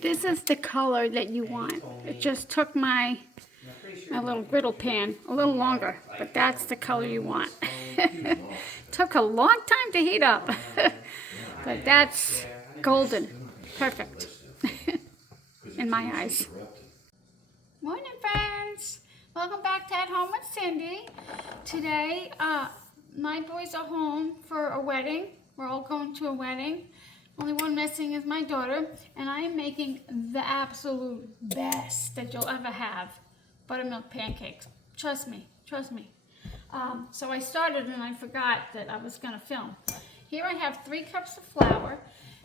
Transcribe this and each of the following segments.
This is the color that you want. It just took my little griddle pan a little longer, but that's the color you want. Took a long time to heat up, but that's golden. Perfect in my eyes. Morning, friends. Welcome back to At Home with Cindy. Today, my boys are home for a wedding. We're all going to a wedding. Only one missing is my daughter, and I am making the absolute best that you'll ever have. Buttermilk pancakes. Trust me, trust me. So I started and I forgot that I was going to film. Here I have 3 cups of flour,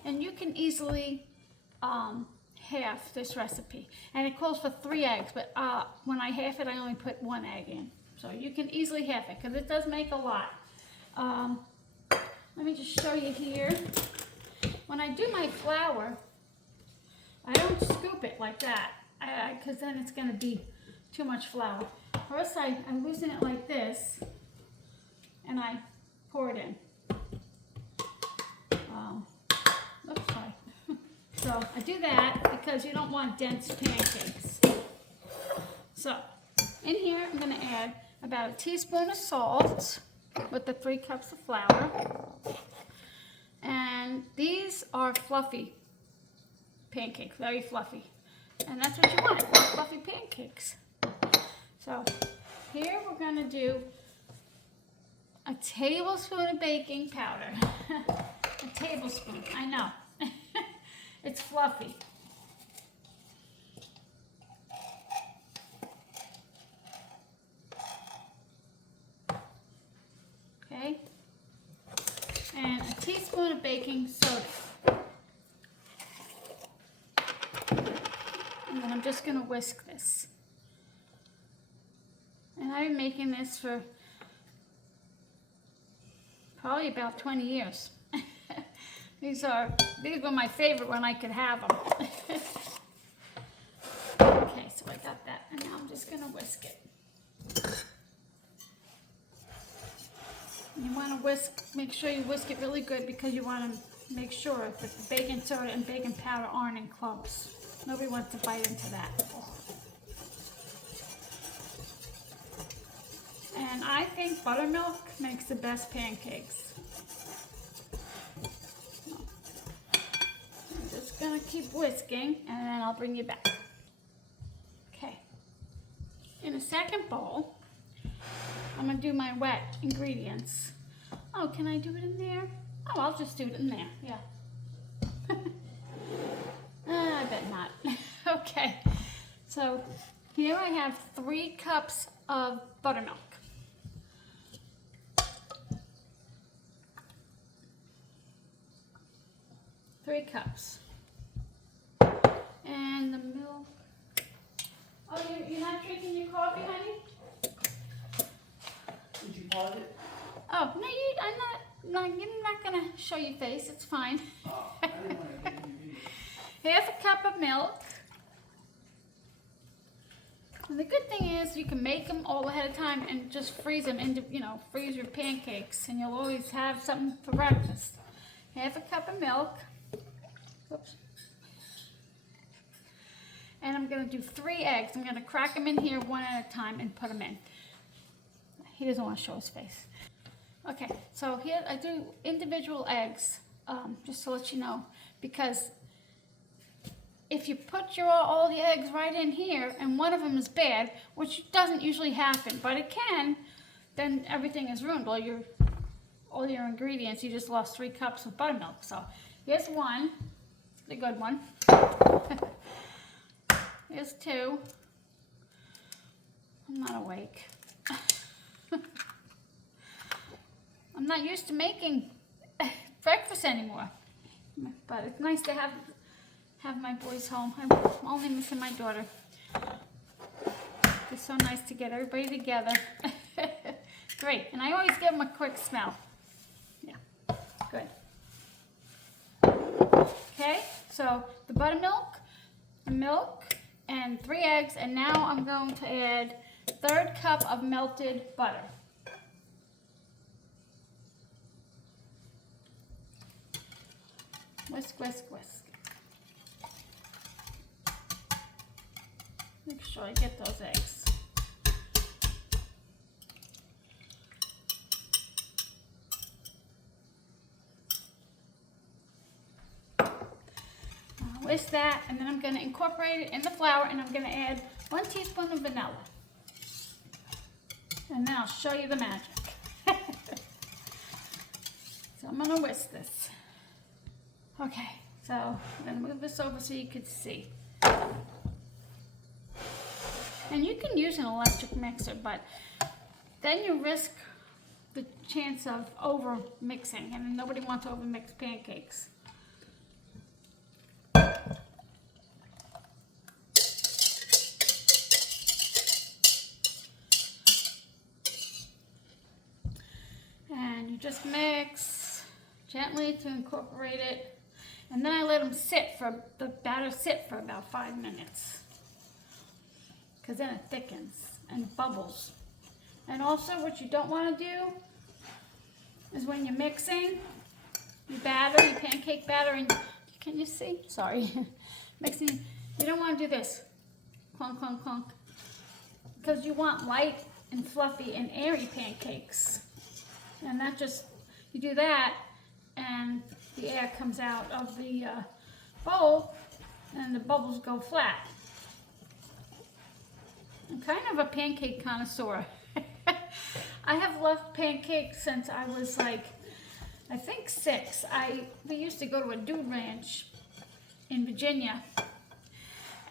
and you can easily half this recipe. And it calls for 3 eggs, but when I half it, I only put 1 egg in. So you can easily half it, because it does make a lot. Let me just show you here. When I do my flour, I don't scoop it like that, because then it's going to be too much flour. First, I loosen it like this, and I pour it in. Oops, sorry. So I do that because you don't want dense pancakes. So in here, I'm going to add about a teaspoon of salt with the 3 cups of flour. And these are fluffy pancakes, very fluffy. And that's what you want, fluffy pancakes. So here we're going to do a tablespoon of baking powder. A tablespoon, I know. It's fluffy. Okay. And a teaspoon of baking soda. And then I'm just going to whisk this. And I've been making this for probably about 20 years. These were my favorite when I could have them. Okay, so I got that, and now I'm just going to whisk it. You want to make sure you whisk it really good, because you want to make sure that the baking soda and baking powder aren't in clumps. Nobody wants to bite into that. And I think buttermilk makes the best pancakes. I'm just going to keep whisking, and then I'll bring you back. Okay. In a second bowl, I'm going to do my wet ingredients. Oh, can I do it in there? Oh, I'll just do it in there, yeah. I bet not. Okay, so here I have 3 cups of buttermilk. Three cups. And the milk. Oh, you're not drinking your coffee, honey? Did you pause it? Oh, no, I'm not going to show your face. It's fine. Oh, I didn't want to get you. Half a cup of milk. And the good thing is you can make them all ahead of time and just freeze them into, freeze your pancakes, and you'll always have something for breakfast. Half a cup of milk. Oops. And I'm going to do 3 eggs. I'm going to crack them in here one at a time and put them in. He doesn't want to show his face. Okay, so here I do individual eggs, just to let you know, because if you put all the eggs right in here and one of them is bad, which doesn't usually happen, but it can, then everything is ruined. All your ingredients, you just lost 3 cups of buttermilk. So here's 1, the good one. Here's 2. I'm not awake. I'm not used to making breakfast anymore, but it's nice to have my boys home. I'm only missing my daughter. It's so nice to get everybody together. Great, and I always give them a quick smell. Yeah, good. Okay, so the buttermilk, the milk, and 3 eggs, and now I'm going to add 1/3 cup of melted butter. Whisk, whisk, whisk. Make sure I get those eggs. Whisk that, and then I'm going to incorporate it in the flour, and I'm going to add 1 teaspoon of vanilla. And then I'll show you the magic. So I'm going to whisk this. Okay, so I'm going to move this over so you can see. And you can use an electric mixer, but then you risk the chance of over mixing, and nobody wants to over mix pancakes. And you just mix gently to incorporate it, and then I let the batter sit for about 5 minutes, because then it thickens and bubbles. And also what you don't want to do is when you're mixing your batter, your pancake batter, and can you see? Sorry. Mixing, you don't want to do this. Clunk, clunk, clunk. Because you want light and fluffy and airy pancakes. And that just, you do that and the air comes out of the bowl and the bubbles go flat. I'm kind of a pancake connoisseur. I have loved pancakes since I was like, I think 6. We used to go to a dude ranch in Virginia,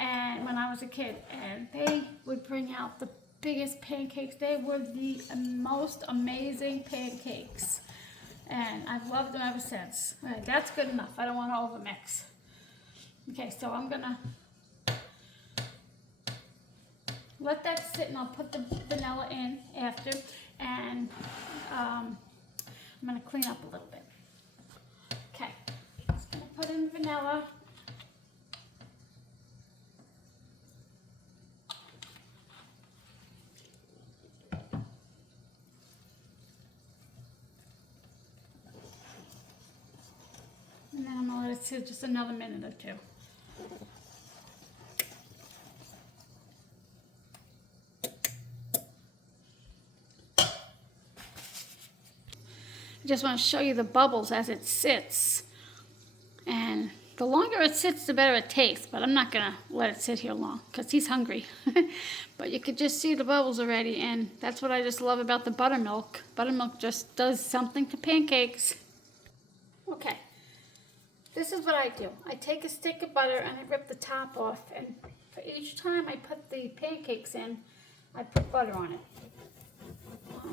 and when I was a kid, and they would bring out the biggest pancakes. They were the most amazing pancakes, and I've loved them ever since. All right, that's good enough. I don't want to overmix. Okay, so I'm gonna let that sit, and I'll put the vanilla in after, and I'm gonna clean up a little bit. Okay, just gonna put in vanilla. And then I'm gonna let it sit just another minute or 2. I just want to show you the bubbles as it sits. And the longer it sits, the better it tastes. But I'm not gonna let it sit here long because he's hungry. But you could just see the bubbles already, and that's what I just love about the buttermilk. Buttermilk just does something to pancakes. Okay. This is what I do. I take a stick of butter and I rip the top off, and for each time I put the pancakes in, I put butter on it.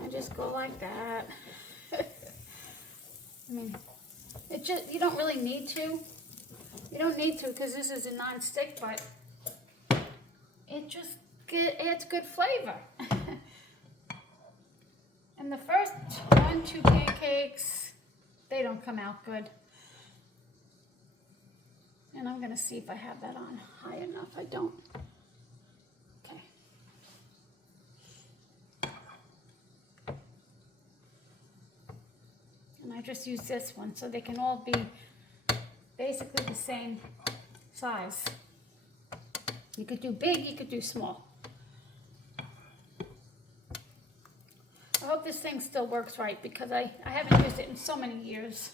I just go like that. I mean, it just, you don't really need to. You don't need to because this is a non-stick, but it just adds good flavor. And the first 1-2 pancakes, they don't come out good. And I'm going to see if I have that on high enough. I don't. Okay. And I just use this one so they can all be basically the same size. You could do big, you could do small. I hope this thing still works right because I haven't used it in so many years.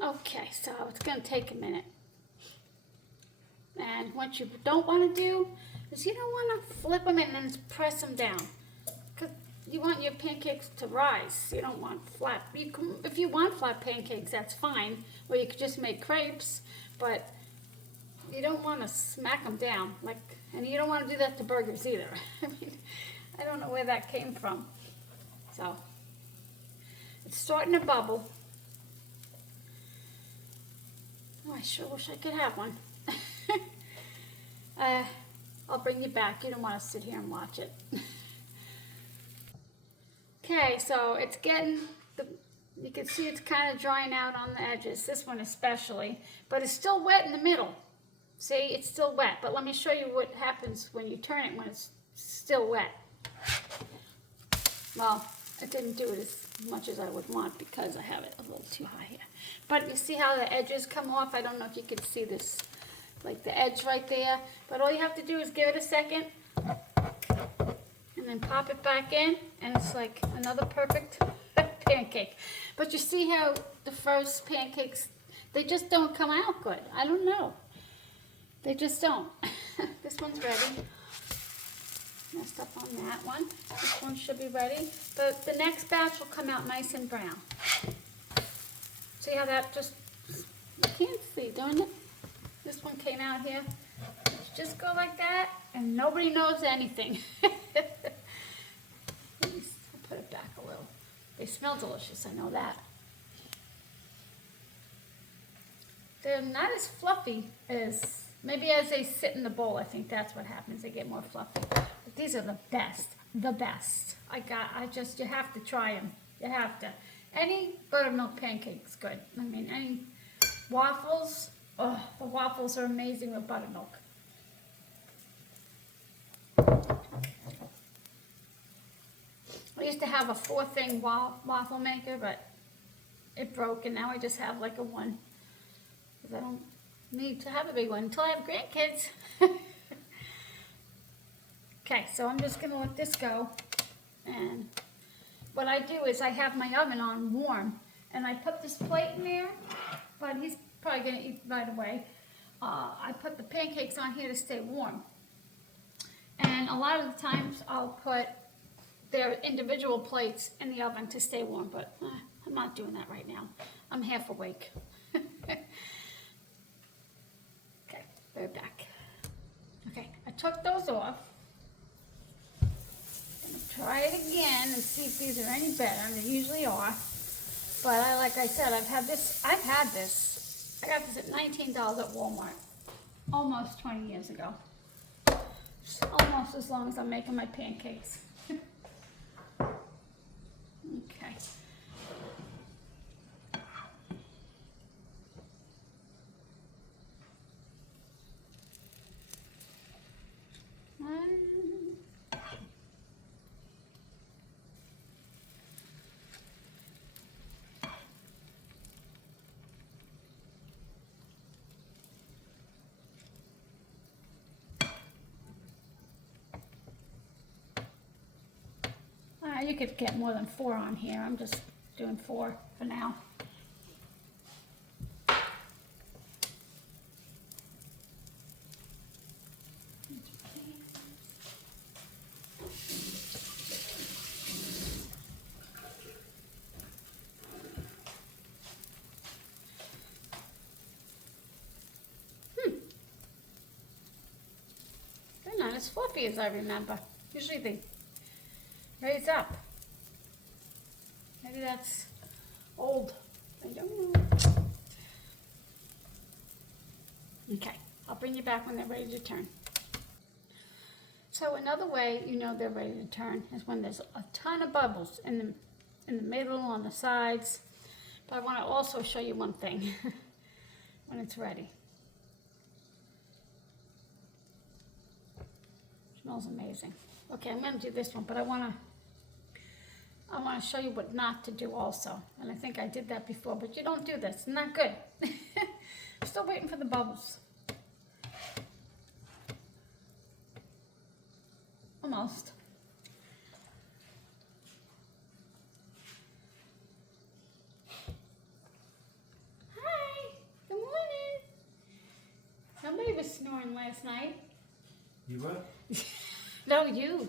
Okay, so it's going to take a minute. And what you don't want to do is you don't want to flip them and then press them down. Because you want your pancakes to rise. You don't want flat. You can, if you want flat pancakes, that's fine. Or you could just make crepes. But you don't want to smack them down. And you don't want to do that to burgers either. I mean, I don't know where that came from. So, it's starting to bubble. Oh, I sure wish I could have one. I'll bring you back. You don't want to sit here and watch it. Okay, so it's getting, you can see it's kind of drying out on the edges, this one especially, but it's still wet in the middle. See, it's still wet, but let me show you what happens when you turn it when it's still wet. Well, I didn't do it as much as I would want because I have it a little too high here. But you see how the edges come off? I don't know if you can see this, like the edge right there. But all you have to do is give it a second and then pop it back in, and it's like another perfect pancake. But you see how the first pancakes, they just don't come out good. I don't know. They just don't. This one's ready. Messed up on that one. This one should be ready. But the next batch will come out nice and brown. See how that just, you can't see, don't it? This one came out here. Just go like that, and nobody knows anything. Let me put it back a little. They smell delicious, I know that. They're not as fluffy as, maybe as they sit in the bowl, I think that's what happens, they get more fluffy. But these are the best, the best. You have to try them, you have to. Any buttermilk pancake's good. I mean, any waffles, oh, the waffles are amazing with buttermilk. I used to have a 4-thing waffle maker, but it broke, and now I just have like a one. Because I don't need to have a big one until I have grandkids. Okay, so I'm just going to let this go. And what I do is I have my oven on warm, and I put this plate in there, but he's probably going to eat right away. I put the pancakes on here to stay warm. And a lot of the times I'll put their individual plates in the oven to stay warm, but I'm not doing that right now. I'm half awake. Okay, they're back. Okay, I took those off. Gonna try it again and see if these are any better. They usually are. But like I said, I've had this. I got this at $19 at Walmart almost 20 years ago. Almost as long as I'm making my pancakes. Okay. You could get more than 4 on here. I'm just doing 4 for now. They're not as fluffy as I remember. Usually they raise up. Maybe that's old. I don't know. Okay, I'll bring you back when they're ready to turn. So another way you know they're ready to turn is when there's a ton of bubbles in the middle, on the sides. But I want to also show you one thing when it's ready. Smells amazing. Okay, I'm going to do this one, but I want to show you what not to do also. And I think I did that before, but you don't do this. Not good. I'm still waiting for the bubbles. Almost. Hi. Good morning. Somebody was snoring last night. You were? No, you.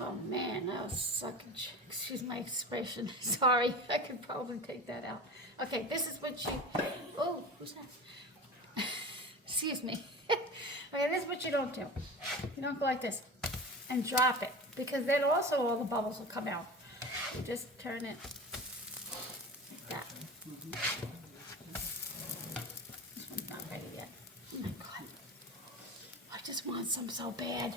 Oh man, that was sucking. Excuse my expression. Sorry, I could probably take that out. Okay, this is what you. Oh, who's that? Excuse me. Okay, this is what you don't do. You don't go like this and drop it, because then also all the bubbles will come out. You just turn it like that. This one's not ready yet. Oh my God. I just want some so bad.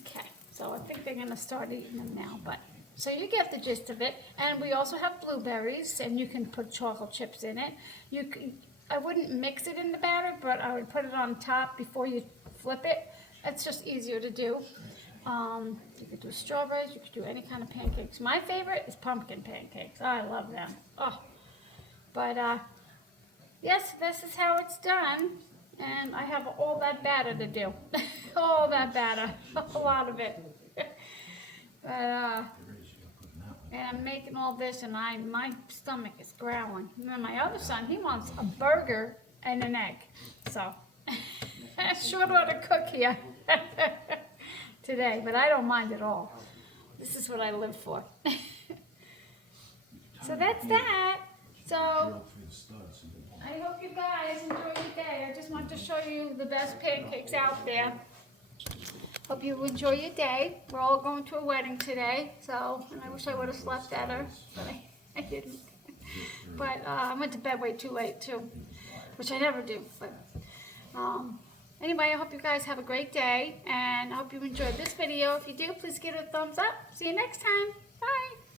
Okay, so I think they're gonna start eating them now, but So you get the gist of it. And we also have blueberries, and you can put chocolate chips in it. I wouldn't mix it in the batter, but I would put it on top before you flip it. It's just easier to do. You could do strawberries, you could do any kind of pancakes. My favorite is pumpkin pancakes. I love them. Oh, but yes, this is how it's done. And I have all that batter to do. All that batter, a lot of it. But and I'm making all this, and my stomach is growling. And then my other son, he wants a burger and an egg. So, short order cook here today, but I don't mind at all. This is what I live for. So that's that. So, I hope you guys enjoy your day. I just want to show you the best pancakes out there. Hope you enjoy your day. We're all going to a wedding today, so, and I wish I would have slept better, but I didn't. But I went to bed way too late too, which I never do. But anyway, I hope you guys have a great day, and I hope you enjoyed this video. If you do, please give it a thumbs up. See you next time. Bye.